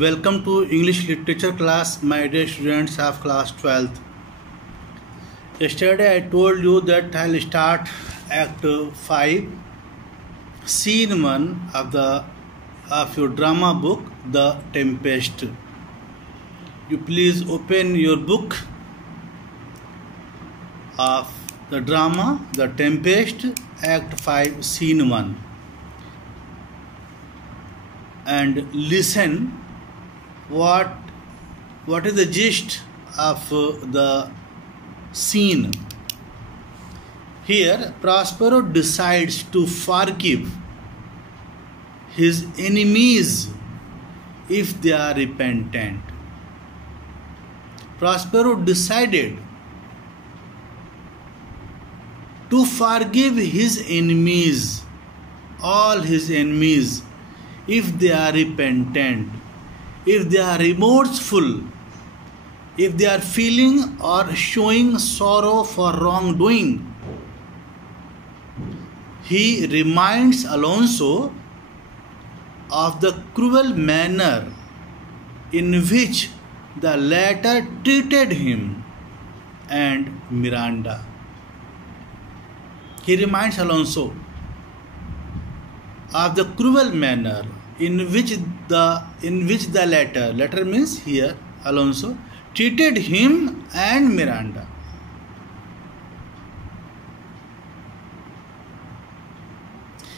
Welcome to English literature class, my dear students of class 12th. Yesterday I told you that I'll start Act 5, Scene 1 of your drama book, The Tempest. You please open your book of the drama, The Tempest, Act 5, Scene 1, and listen what is the gist of the scene. Here Prospero decides to forgive his enemies if they are repentant. Prospero decided to forgive his enemies, all his enemies, if they are repentant, if they are remorseful, if they are feeling or showing sorrow for wrongdoing. He reminds Alonso of the cruel manner in which the latter treated him and Miranda. He reminds Alonso of the cruel manner in which the latter means here Alonso treated him and Miranda.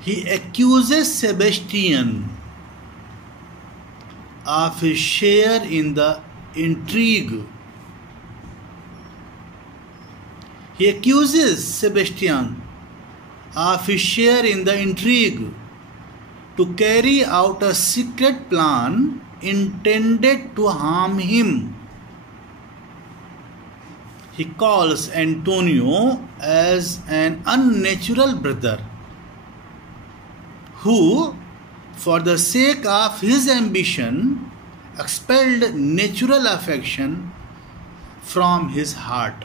He accuses Sebastian of his share in the intrigue. He accuses Sebastian of his share in the intrigue to carry out a secret plan intended to harm him. He calls Antonio as an unnatural brother who, for the sake of his ambition, expelled natural affection from his heart.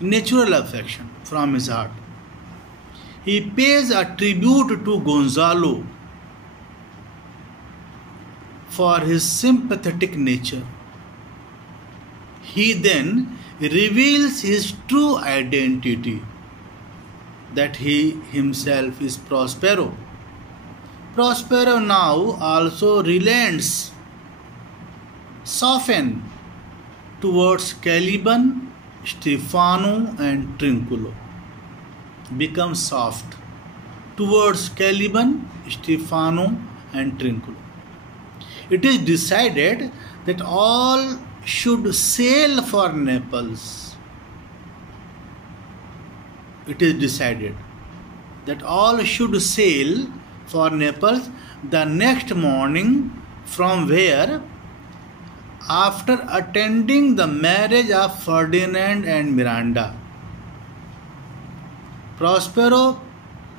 Natural affection from his heart. He pays a tribute to Gonzalo for his sympathetic nature. He then reveals his true identity, that he himself is Prospero. Prospero now also relents, softens towards Caliban, Stefano and Trinculo. Becomes soft towards Caliban, Stefano and Trinculo. It is decided that all should sail for Naples. It is decided that all should sail for Naples the next morning, from where, after attending the marriage of Ferdinand and Miranda, Prospero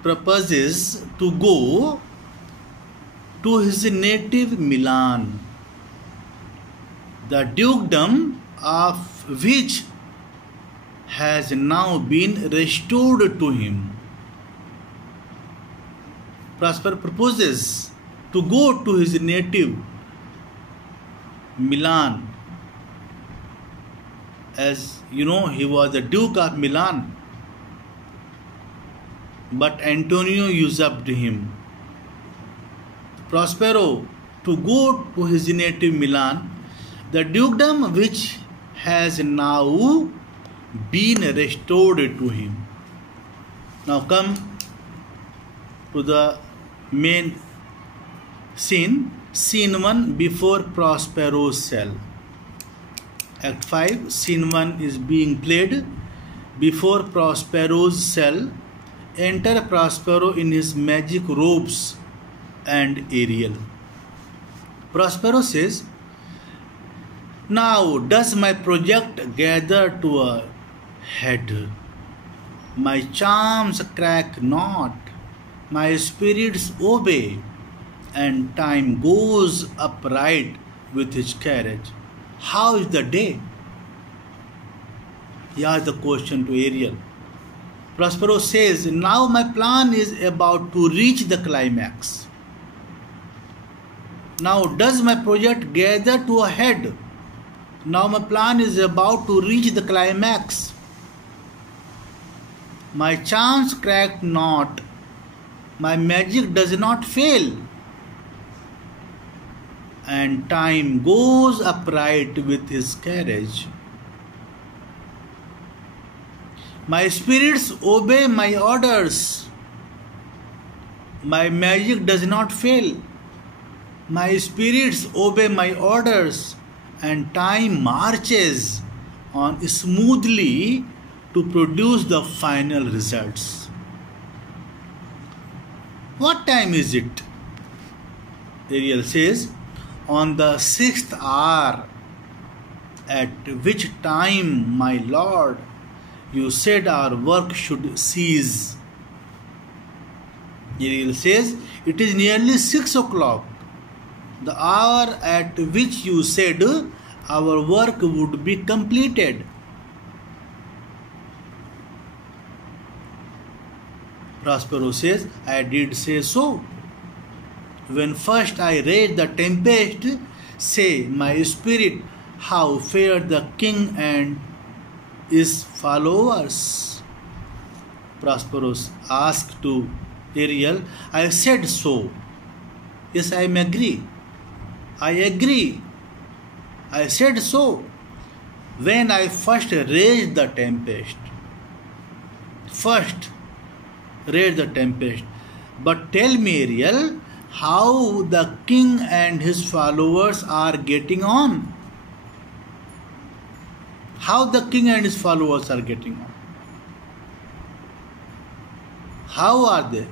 proposes to go to his native Milan, the dukedom of which has now been restored to him. Prospero proposes to go to his native Milan. As you know, he was the Duke of Milan, but Antonio usurped him. Prospero to go to his native Milan, the dukedom which has now been restored to him. Now come to the main scene, Scene 1 before Prospero's cell. Act 5, Scene 1 is being played before Prospero's cell. Enter Prospero in his magic robes and Ariel. Prospero says, "Now does my project gather to a head. My charms crack not, my spirits obey, and time goes upright with his carriage. How is the day?" He asked the question to Ariel. Prospero says, "Now my plan is about to reach the climax. Now does my project gather to a head? Now my plan is about to reach the climax. My charms crack not. My magic does not fail. And time goes upright with his carriage. My spirits obey my orders. My magic does not fail. My spirits obey my orders, and time marches on smoothly to produce the final results. What time is it? Ariel says, on the 6th hour, at which time, my lord, you said our work should cease. Ariel says, it is nearly 6 o'clock, the hour at which you said our work would be completed. Prospero says, I did say so. When first I raised the tempest, say, my spirit, how fared the king and his followers? Prospero asked to Ariel, I said so. Yes, I agree. I agree. I said so. When I first raised the tempest. But tell me, Ariel, how the king and his followers are getting on? How the king and his followers are getting on? How are they?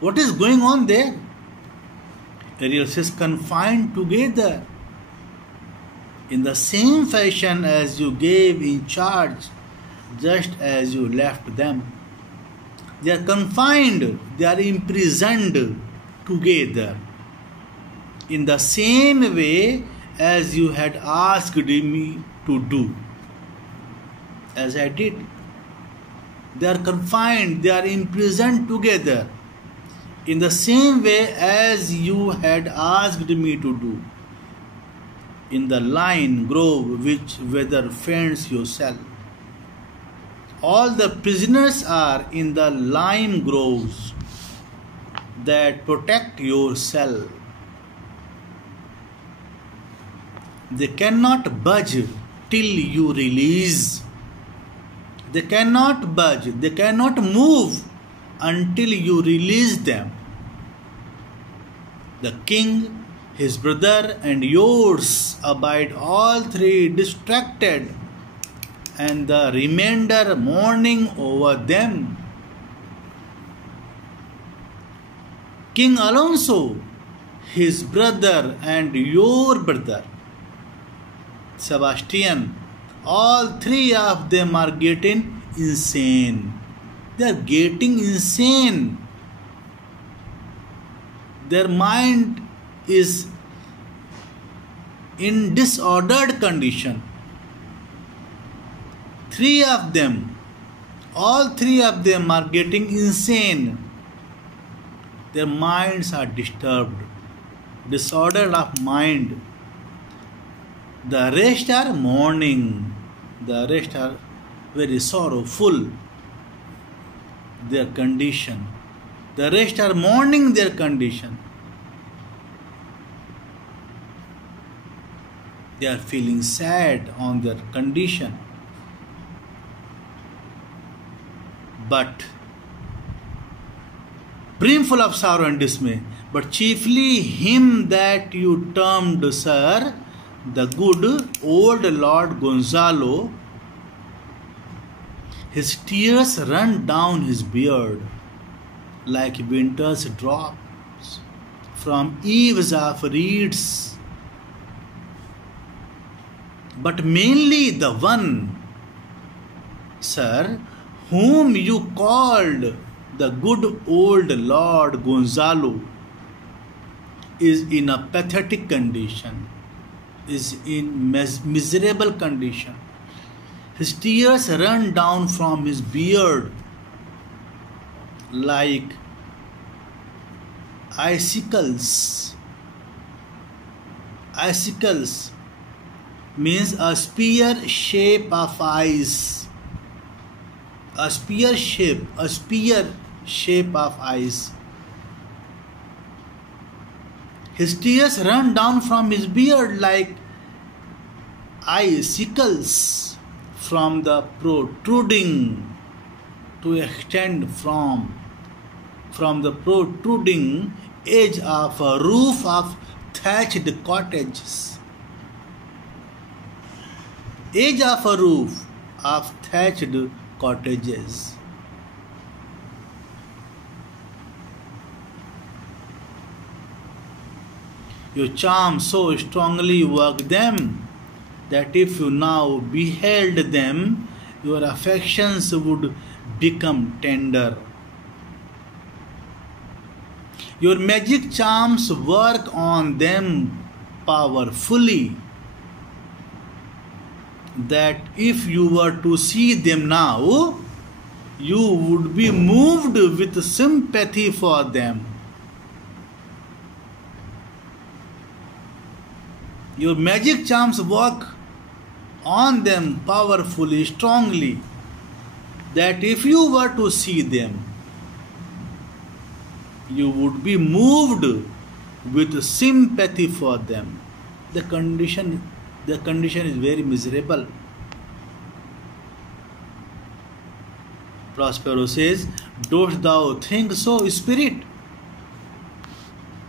What is going on there? Ariel says, confined together in the same fashion as you gave in charge, just as you left them. They are confined, they are imprisoned together in the same way as you had asked me to do, as I did. They are confined, they are imprisoned together in the same way as you had asked me to do, in the lime grove which weather fends yourself. All the prisoners are in the lime groves that protect your cell. They cannot budge till you release. They cannot budge, they cannot move until you release them. The king, his brother, and yours abide all three distracted, and the remainder mourning over them. King Alonso, his brother, and your brother, Sebastian, all three of them are getting insane. They are getting insane. Their mind is in disordered condition. All three of them are getting insane. Their minds are disturbed, disorder of mind. The rest are mourning. The rest are very sorrowful, their condition. The rest are mourning their condition. They are feeling sad on their condition. But brimful of sorrow and dismay, but chiefly him that you termed, sir, the good old Lord Gonzalo. His tears run down his beard like winter's drops from eaves of reeds. But mainly the one, sir, whom you called the good old Lord Gonzalo, is in a pathetic condition, is in miserable condition. His tears run down from his beard like icicles. Icicles means a spear shape of ice. A spear shape of ice. His tears run down from his beard like icicles from the protruding to extend from the protruding edge of a roof of thatched cottages. Edge of a roof of thatched cottages. Your charm so strongly work them that if you now beheld them, your affections would become tender. Your magic charms work on them powerfully, that if you were to see them now, you would be moved with sympathy for them. Your magic charms work on them powerfully, strongly, that if you were to see them, you would be moved with sympathy for them. The condition is very miserable. Prospero says, "Dost thou think so, Spirit?"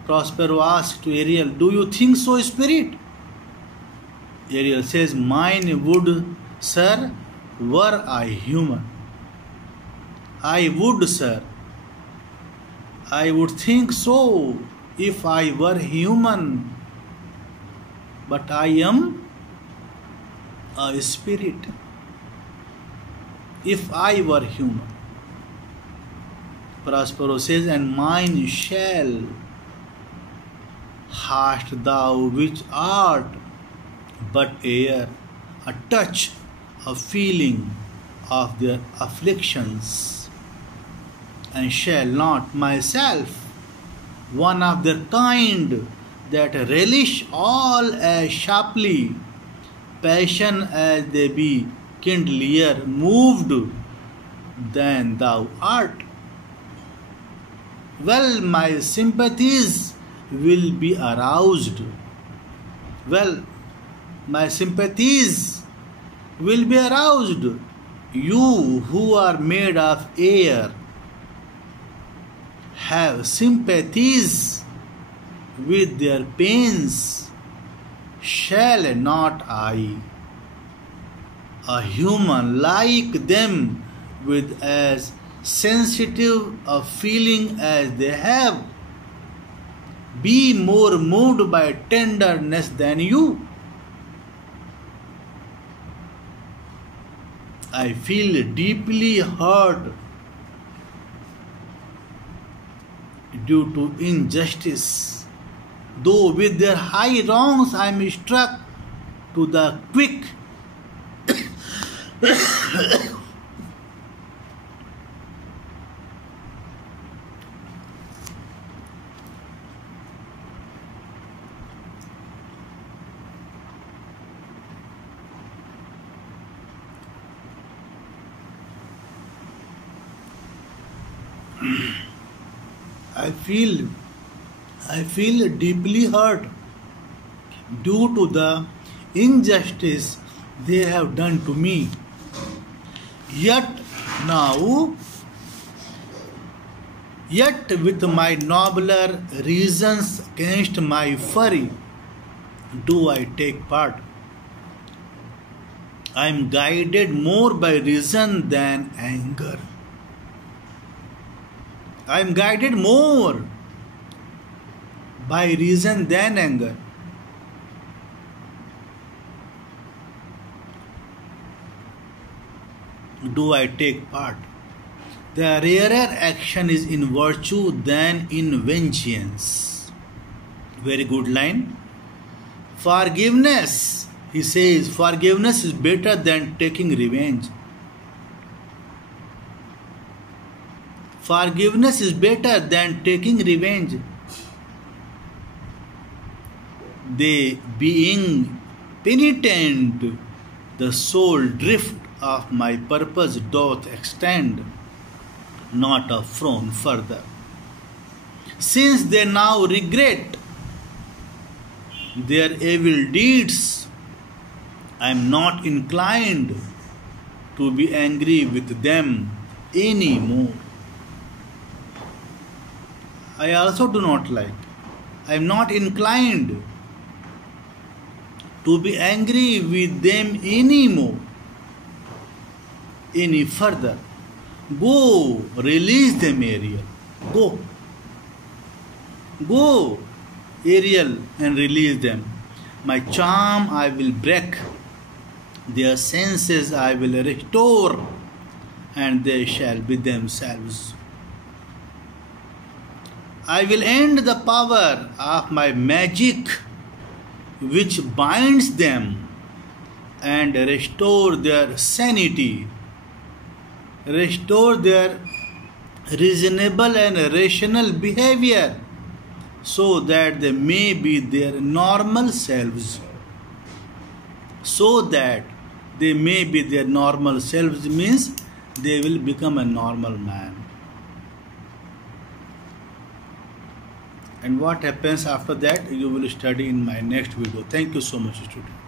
Prospero asks to Ariel, "Do you think so, Spirit?" Ariel says, "Mine would, sir, were I human." I would, sir. I would think so if I were human. But I am a spirit. If I were human. Prospero says, "And mine shall hast thou which art but air, a touch, a feeling of their afflictions, and shall not myself, one of their kind that relish all as sharply, passion as they be kindlier moved than thou art. Well, my sympathies will be aroused. Well, my sympathies will be aroused. You who are made of air have sympathies with their pains. Shall not I, a human like them, with as sensitive a feeling as they have, be more moved by tenderness than you? I feel deeply hurt due to injustice, though with their high wrongs I am struck to the quick. I feel deeply hurt due to the injustice they have done to me. Yet with my nobler reasons against my fury, do I take part. I am guided more by reason than anger. I am guided more by reason than anger. Do I take part? The rarer action is in virtue than in vengeance. Very good line. Forgiveness, he says, forgiveness is better than taking revenge. Forgiveness is better than taking revenge. they being penitent, the sole drift of my purpose doth extend, not a frown further. Since they now regret their evil deeds, I am not inclined to be angry with them any more. I also do not like. I am not inclined to be angry with them any more, any further. Go, release them, Ariel. Go. Go, Ariel, and release them. My charm I will break, their senses I will restore, and they shall be themselves. I will end the power of my magic which binds them and restore their sanity, restore their reasonable and rational behavior so that they may be their normal selves. So that they may be their normal selves means they will become a normal man. And what happens after that you will study in my next video. Thank you so much, students.